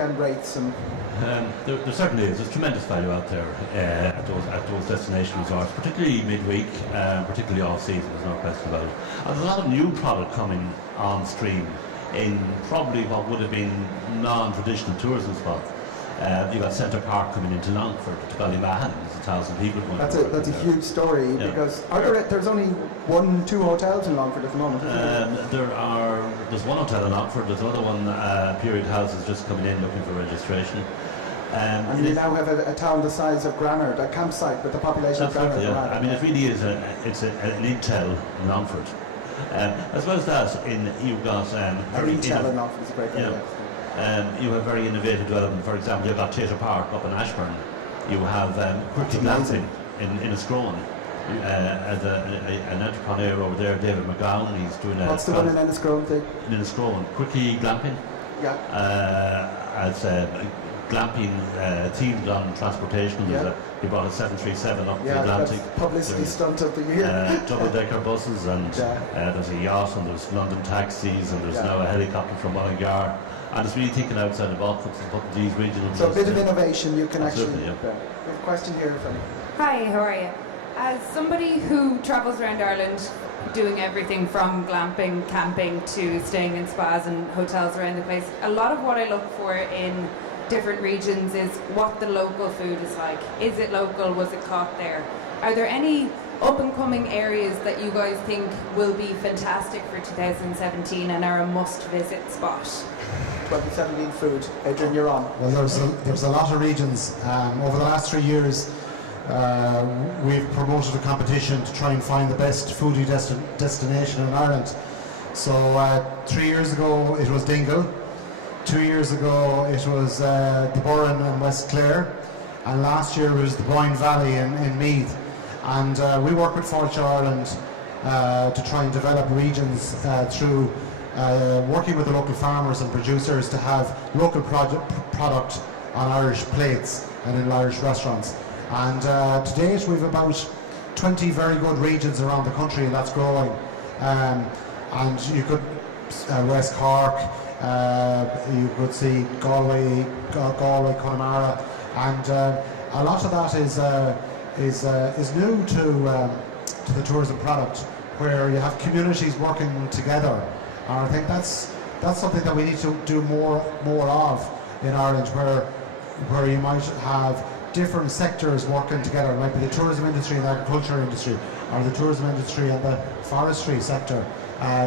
weekend rates and... There certainly is. There's tremendous value out there at those destination resorts, particularly midweek, particularly off-season. There's no question about it. And there's a lot of new product coming on stream in probably what would have been non-traditional tourism spots. You've got Centre Park coming into Longford, to Ballymahan. There's 1,000 people going. That's a huge story, because there's only 1-2 hotels in Longford at the moment. There's one hotel in Longford. There's another one. Period House is just coming in looking for registration. And you now have a town the size of Granard, a campsite with the population of Granard. Yeah. I mean, it really is an intel in Longford. As well as that, you've got intel in Longford is a great idea. You have very innovative development. For example, you've got Tater Park up in Ashburn. You have Quirky Glamping in Escrone. As an entrepreneur over there, David McGowan, he's doing What's the one in Enniscrone thing? In Enniscrone, Quirky Glamping. Yeah. As glamping themed on transportation. Yeah. He brought a 737 up the Atlantic. Publicity stunt of the year. Double-decker buses, and there's a yacht, and there's London taxis, and there's now a helicopter from Mullingar. And it's really thinking outside the box with these regional. So a bit of innovation you can actually. Yeah. We have a question here from. Hi, how are you? As somebody who travels around Ireland doing everything from glamping, camping to staying in spas and hotels around the place, a lot of what I look for in different regions is what the local food is like. Is it local? Was it caught there? Are there any up-and-coming areas that you guys think will be fantastic for 2017 and are a must-visit spot? 2017 food. Adrian, you're on. Well, there's a lot of regions. Over the last 3 years, we've promoted a competition to try and find the best foodie destination in Ireland. So 3 years ago it was Dingle, 2 years ago it was the Burren and West Clare, and last year it was the Boyne Valley in Meath. And we work with Fáilte Ireland to try and develop regions through working with the local farmers and producers to have local product on Irish plates and in Irish restaurants. And to date we've about 20 very good regions around the country, and that's growing. And you could West Cork, you could see Galway, Connemara, and a lot of that is new to the tourism product, where you have communities working together. And I think that's something that we need to do more of in Ireland, where you might have different sectors working together. It might be the tourism industry and the agriculture industry, or the tourism industry and the forestry sector,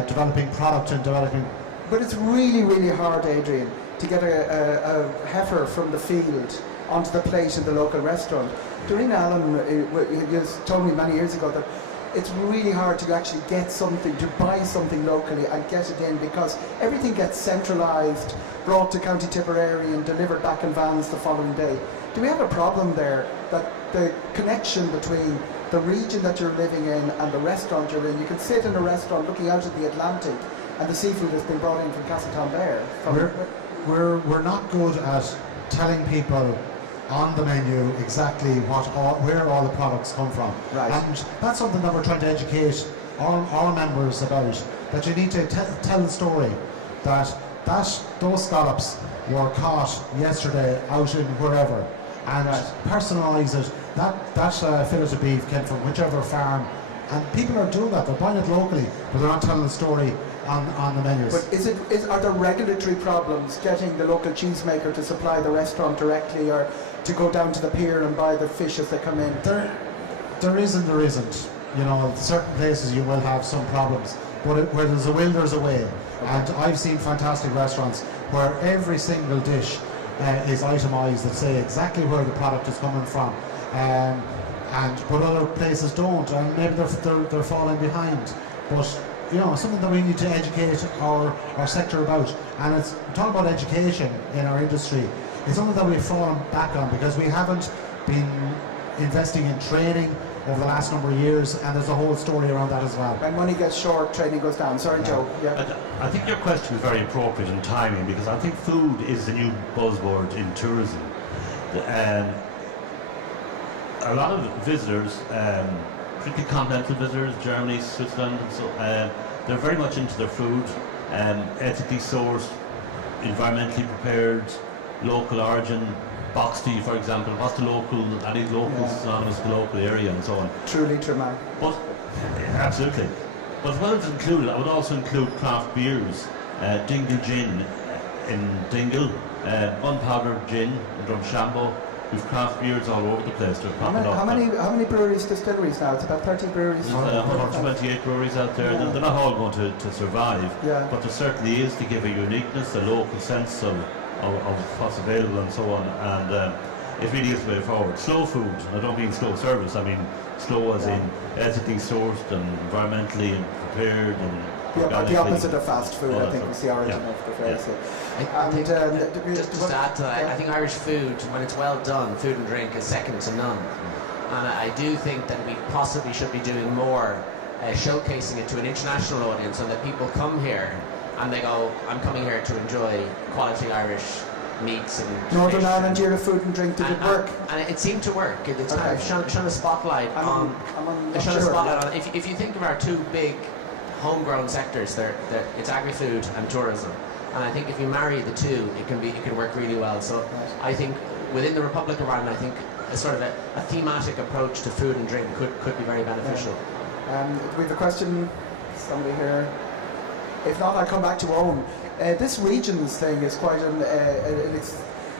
developing product and developing. But it's really, really hard, Adrian, to get a heifer from the field onto the plate in the local restaurant. Doreen Allen told me many years ago that it's really hard to actually get something, to buy something locally and get it in, because everything gets centralised, brought to County Tipperary and delivered back in vans the following day. Do we have a problem there, that the connection between the region that you're living in and the restaurant you're in? You can sit in a restaurant looking out at the Atlantic and the seafood has been brought in from Castletownbere. We're not good at telling people on the menu exactly where all the products come from. Right. And that's something that we're trying to educate our members about, that you need to tell the story that those scallops were caught yesterday out in wherever, and personalise it. That fillet of beef came from whichever farm, and people are doing that. They're buying it locally, but they're not telling the story on the menus. But are there regulatory problems getting the local cheesemaker to supply the restaurant directly, or to go down to the pier and buy the fish as they come in? There is and there isn't. You know, certain places you will have some problems, but where there's a will, there's a way. Okay. And I've seen fantastic restaurants where every single dish is itemised that say exactly where the product is coming from, but other places don't, and maybe they're falling behind. But you know, something that we need to educate our sector about, and it's talking about education in our industry. It's something that we've fallen back on because we haven't been investing in training over the last number of years, and there's a whole story around that as well. When money gets short, training goes down. Sorry, Joe. Yeah. I think your question is very appropriate in timing, because I think food is the new buzzword in tourism. A lot of visitors, particularly continental visitors, Germany, Switzerland, and so they're very much into their food, ethically sourced, environmentally prepared, local origin, box tea, for example. What's the local, any local synonymous to the local area and so on. Truly true, man. But absolutely. But what it's included, I would also include craft beers, Dingle Gin in Dingle, Gunpowder Gin in Drumshambo. We've craft beers all over the place. How many breweries, distilleries now? It's about 30 breweries. There's 128 breweries out there. They're not all going to survive, but there certainly is to give a uniqueness, a local sense of what's available and so on. And it really is the way forward. Slow food, and I don't mean slow service, I mean slow as in ethically sourced and environmentally prepared and the opposite of fast food, I think, was the origin of the phrase. Just to add to that, I think Irish food, when it's well done, food and drink, is second to none. And I do think that we possibly should be doing more showcasing it to an international audience, so that people come here and they go, I'm coming here to enjoy quality Irish meats and Northern fish. Ireland Year of Food and Drink, did it work? And it seemed to work. It's kind of shone a spotlight on. If you think of our two big homegrown sectors, it's agri-food and tourism. And I think if you marry the two, it can work really well. So I think within the Republic of Ireland, I think a sort of a thematic approach to food and drink could be very beneficial. We have a question, somebody here. If not, I'll come back to Owen. This regions thing is quite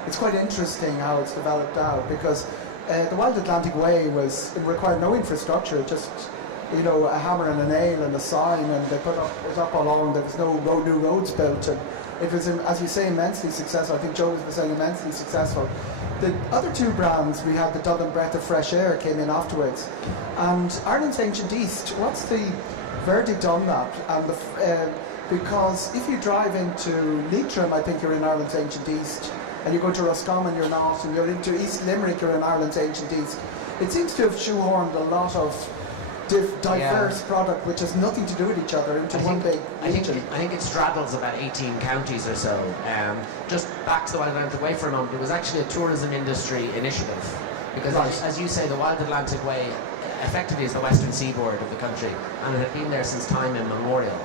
it's quite interesting how it's developed now, because the Wild Atlantic Way it required no infrastructure, just a hammer and a nail and a sign, and they put it up along. There was no new roads built, and it was, as you say, immensely successful. I think Joe was saying immensely successful. The other two brands, we had the Dublin Breath of Fresh Air came in afterwards, and Ireland's Ancient East. What's the verdict on that? And because if you drive into Leitrim, I think you're in Ireland's Ancient East, and you go to Roscommon, you're not, and you're into East Limerick, you're in Ireland's Ancient East. It seems to have shoehorned a lot of diverse product which has nothing to do with each other into one big region. I think it straddles about 18 counties or so. Just back to the Wild Atlantic Way for a moment, it was actually a tourism industry initiative, because as you say, the Wild Atlantic Way effectively is the western seaboard of the country, and it had been there since time immemorial.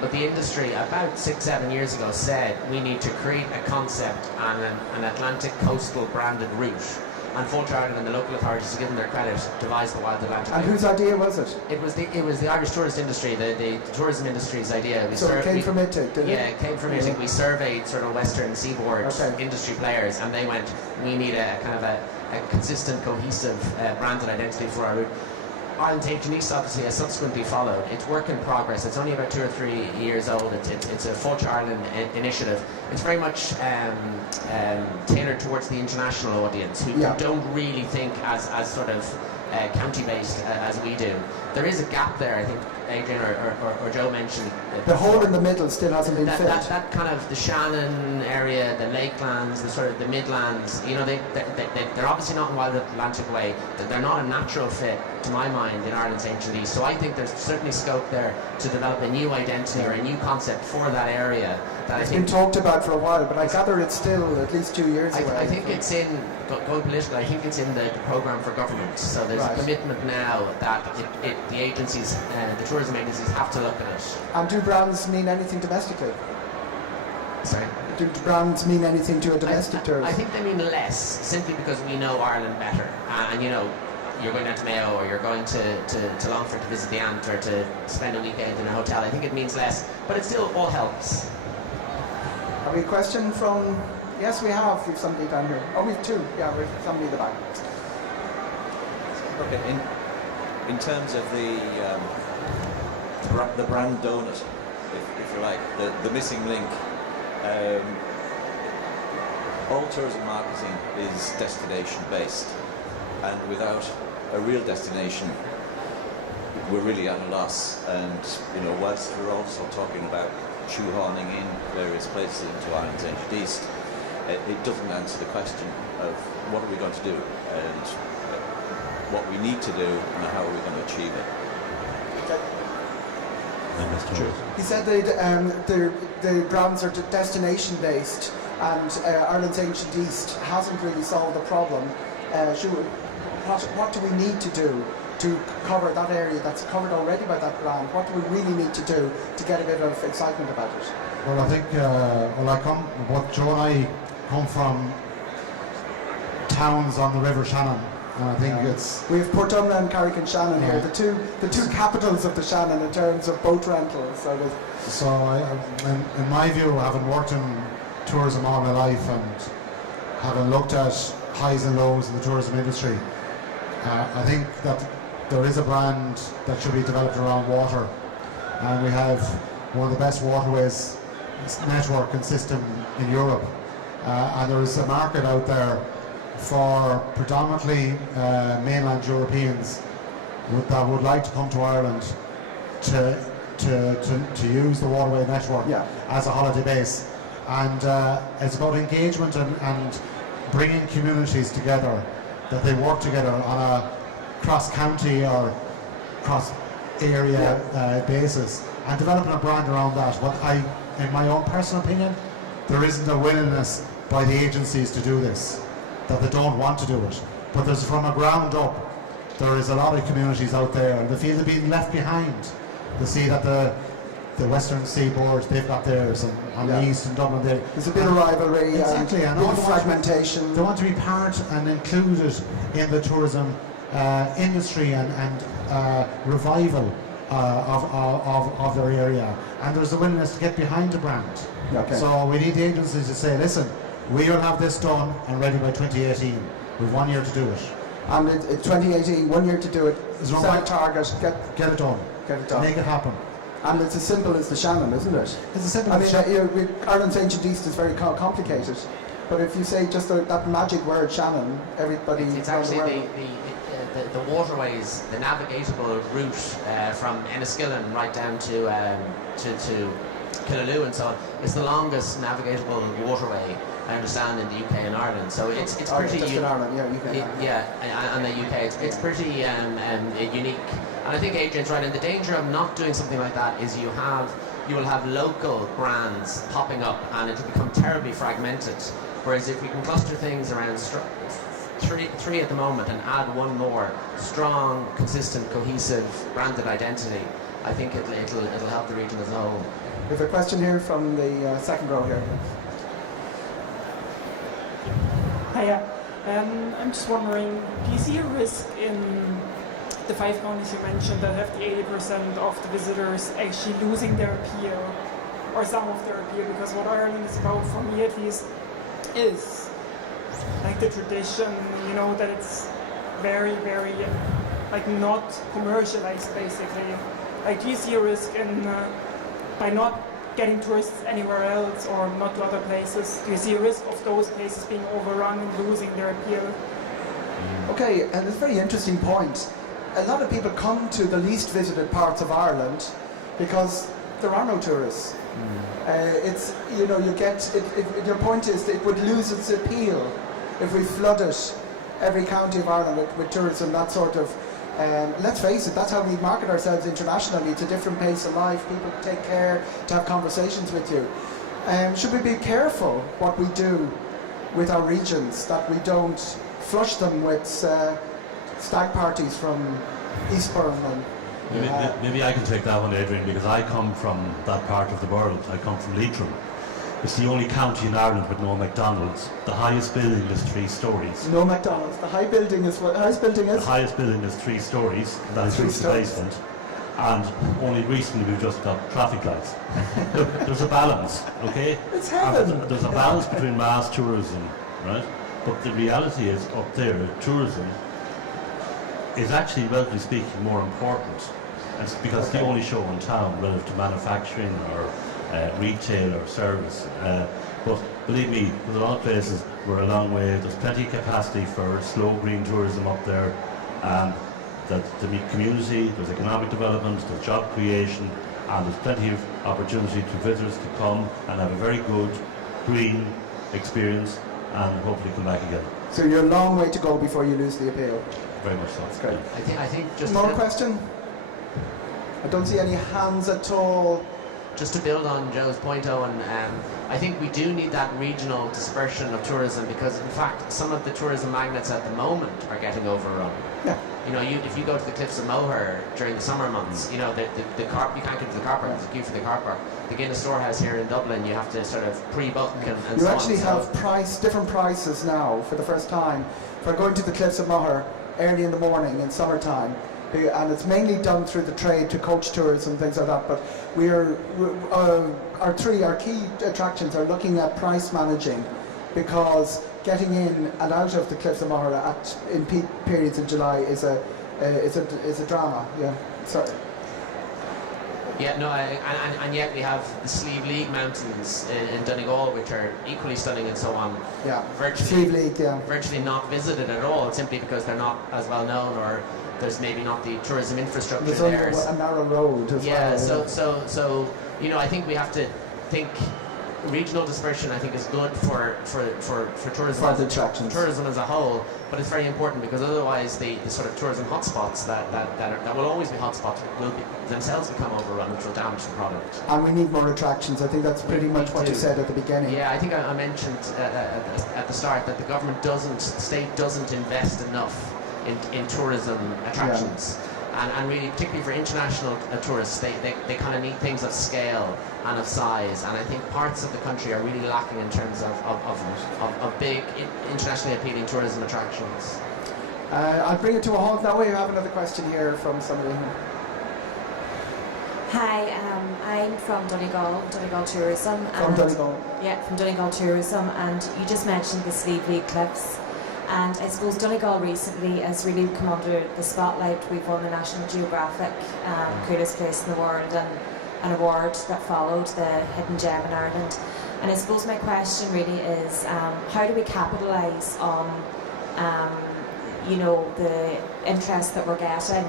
But the industry, about 6-7 years ago, said we need to create a concept and an Atlantic coastal branded route. And Fáilte Ireland and the local authorities, to give them their credit, devised the Wild Atlantic. And whose idea was it? It was the Irish tourist industry, the tourism industry's idea. It came from ITIC, did it? Yeah, it came from ITIC. We surveyed sort of western seaboard industry players, and they went, we need a kind of a consistent, cohesive branded identity for our route. Ireland's Ancient East obviously has subsequently followed. It's work in progress. It's only about 2 or 3 years old. It's a Fáilte Ireland initiative. It's very much tailored towards the international audience who don't really think as sort of county-based as we do. There is a gap there, I think Adrian or Joe mentioned. The hole in the middle still hasn't been filled. That kind of the Shannon area, the Lakelands, the sort of the Midlands, they're obviously not in Wild Atlantic Way. They're not a natural fit, to my mind, in Ireland's Ancient East. So I think there's certainly scope there to develop a new identity or a new concept for that area. It's been talked about for a while, but I gather it's still at least 2 years away. I think it's in, going political, I think it's in the programme for government. So there's a commitment now that the agencies, the tourism agencies, have to look at it. And do brands mean anything domestically? Sorry? Do brands mean anything to a domestic tourist? I think they mean less, simply because we know Ireland better. And you're going down to Mayo, or you're going to Longford to visit the aunt, or to spend a weekend in a hotel. I think it means less, but it still all helps. Have we a question from... Yes, we have. We have somebody down here. Oh, we have two. Yeah, we have somebody in the back. Okay, in terms of the brand donut, if you like, the missing link, all tourism marketing is destination based, and without a real destination, we're really at a loss. And whilst we're also talking about shoehorning in various places into Ireland's Ancient East, it doesn't answer the question of what are we going to do and what we need to do and how are we going to achieve it. He said the brands are destination based, and Ireland's Ancient East hasn't really solved the problem. What do we need to do to cover that area that's covered already by that brand? What do we really need to do to get a bit of excitement about it? Well, I think, what Joe and I come from towns on the River Shannon. And I think it's... We have Portumna and Carrick-on-Shannon Yeah. here, the two capitals of the Shannon in terms of boat rentals. So in my view, having worked in tourism all my life and having looked at highs and lows in the tourism industry, I think that there is a brand that should be developed around water, and we have one of the best waterways network and system in Europe, and there is a market out there for predominantly mainland Europeans that would like to come to Ireland to use the waterway network as a holiday base, and it's about engagement and bringing communities together, that they work together on a cross-county or cross-area basis, and developing a brand around that. But in my own personal opinion, there isn't a willingness by the agencies to do this, that they don't want to do it. But there's, from a ground up, there is a lot of communities out there, and they feel they're being left behind. They see that the Western Seaboard, they've got theirs, and on the East and Dublin, there's a bit of rivalry exactly, and all fragmentation. They want to be part and included in the tourism industry and revival of their area, and there's a willingness to get behind the brand. Okay. So we need the agencies to say, listen, we will have this done and ready by 2018. We've 1 year to do it. And it's 2018, 1 year to do it. Set a target, get it done. Get it done. Make it happen. And it's as simple as the Shannon, isn't it? It's as simple I as mean, Ireland's ancient East is very complicated, but if you say just that magic word Shannon, everybody... It's actually the waterways, the navigatable route from Enniskillen right down to Killaloe and so on, is the longest navigatable waterway, I understand, in the UK and Ireland. So it's pretty... Just in Ireland, UK and Ireland. And the UK, it's pretty unique. And I think Adrian's right, and the danger of not doing something like that is you will have local brands popping up and it'll become terribly fragmented. Whereas if we can cluster things around three at the moment and add one more strong, consistent, cohesive branded identity, I think it'll help the region as a whole. We have a question here from the second row here. Hiya. I'm just wondering, do you see a risk in the 5 counties you mentioned that have the 80% of the visitors actually losing their appeal, or some of their appeal? Because what Ireland is about, for me at least, is like the tradition, you know, that it's very, very like not commercialized basically. Like, do you see a risk in by not getting tourists anywhere else or not to other places? Do you see a risk of those places being overrun and losing their appeal? Okay, and it's a very interesting point. A lot of people come to the least visited parts of Ireland because there are no tourists. It's, you know, you get, your point is that it would lose its appeal if we flooded every county of Ireland with tourism, that sort of, let's face it, that's how we market ourselves internationally. It's a different pace of life. People take care to have conversations with you. Should we be careful what we do with our regions, that we don't flush them with stag parties from Eastbourne? And maybe I can take that one, Adrian, because I come from that part of the world. I come from Leitrim. It's the only county in Ireland with no McDonald's. The highest building is 3 stories. No McDonald's. The highest building is what? The highest building is? The highest building is 3 stories. That includes the basement. And only recently we've just got traffic lights. There's a balance, okay? It's heaven. There's a balance between mass tourism, right? But the reality is, up there, tourism is actually, relatively speaking, more important. It's because it's the only show in town relative to manufacturing or retail or service. But believe me, there's a lot of places we're a long way. There's plenty of capacity for slow green tourism up there. That the community, there's economic development, there's job creation, and there's plenty of opportunity to visitors to come and have a very good green experience and hopefully come back again. So you're a long way to go before you lose the appeal. Very much so. That's great. I think just More question? I don't see any hands at all. Just to build on Joe's point, Eoghan, I think we do need that regional dispersion of tourism, because in fact some of the tourism magnates at the moment are getting overrun. Yeah. You know, if you go to the Cliffs of Moher during the summer months, you know, the car, you can't get to the car park, there's a queue for the car park. The Guinness Storehouse here in Dublin, you have to sort of pre-book and You so actually on. have different prices now for the first time for going to the Cliffs of Moher early in the morning in summertime. And it's mainly done through the trade to coach tours and things like that. But our key attractions are looking at price managing, because getting in and out of the Cliffs of Moher in peak periods in July is a drama. Yeah, sorry. Yeah, no, and yet we have the Slieve League Mountains in Donegal, which are equally stunning and so on. Yeah, Slieve League, yeah. Virtually not visited at all, simply because they're not as well known, or there's maybe not the tourism infrastructure there. There's only a narrow road as well. Yeah, so you know, I think we have to think regional dispersion. I think is good for tourism. For the attractions. Tourism as a whole, but it's very important, because otherwise the sort of tourism hotspots that will always be hotspots will themselves become overrun, which will damage the product. And we need more attractions. I think that's pretty much what you said at the beginning. Yeah, I think I mentioned at the start that the state doesn't invest enough in tourism attractions. Yeah. And really, particularly for international tourists, they kind of need things of scale and of size. And I think parts of the country are really lacking in terms of big, internationally appealing tourism attractions. I'll bring it to a halt now. We have another question here from somebody. Hi, I'm from Donegal Tourism. From Donegal? Yeah, from Donegal Tourism, and you just mentioned the Slieve League Cliffs. And I suppose Donegal recently has really come under the spotlight. We've won the National Geographic Coolest Place in the World, and an award that followed, the Hidden Gem in Ireland. And I suppose my question really is, how do we capitalise on you know, the interest that we're getting,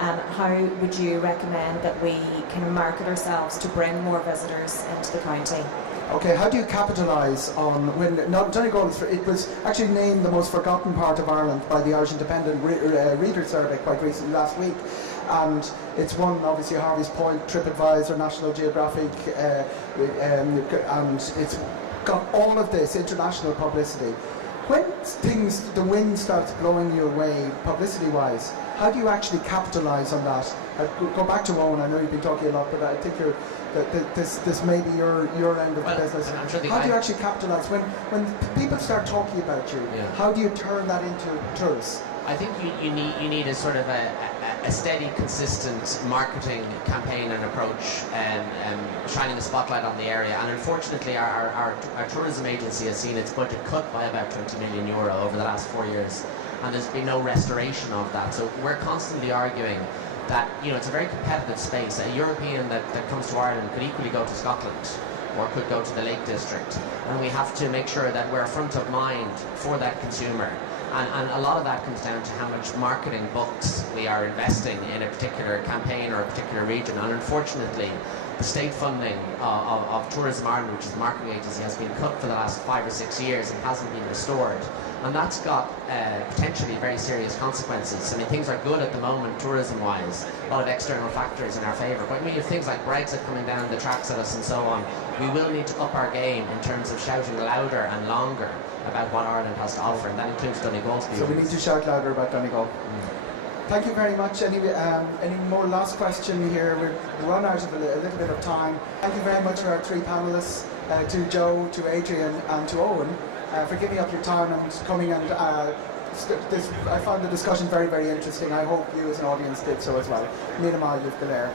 and how would you recommend that we can market ourselves to bring more visitors into the county? Okay, how do you capitalise on when Donegal? It was actually named the most forgotten part of Ireland by the Irish Independent Reader Survey quite recently last week, and it's won obviously Harvey's Point, TripAdvisor, National Geographic, and it's got all of this international publicity. When the wind starts blowing your way publicity-wise, how do you actually capitalise on that? Go back to Eoghan. I know you've been talking a lot, but I think this may be your end of the business. How do you actually capitalise when people start talking about you? Yeah. How do you turn that into tourists? I think you need a sort of a steady, consistent marketing campaign and approach, shining a spotlight on the area. And unfortunately, our tourism agency has seen its budget cut by about €20 million over the last 4 years, and there's been no restoration of that. So we're constantly arguing that, you know, it's a very competitive space. A European that comes to Ireland could equally go to Scotland or could go to the Lake District, and we have to make sure that we're front of mind for that consumer. And a lot of that comes down to how much marketing bucks we are investing in a particular campaign or a particular region. And unfortunately, the state funding of Tourism Ireland, which is the marketing agency, has been cut for the last 5 or 6 years and hasn't been restored. And that's got potentially very serious consequences. I mean, things are good at the moment, tourism-wise. A lot of external factors in our favour. But I mean, if things like Brexit coming down the tracks at us and so on, we will need to up our game in terms of shouting louder and longer about what Ireland has to offer, and that includes Donegal's view. So we need to shout louder about Donegal. Thank you very much. Any more last question here? We've run out of a little bit of time. Thank you very much for our three panellists, to Joe, to Adrian and to Eoghan, for giving up your time and coming and I found the discussion very, very interesting. I hope you as an audience did so as well. Míle maith go léir.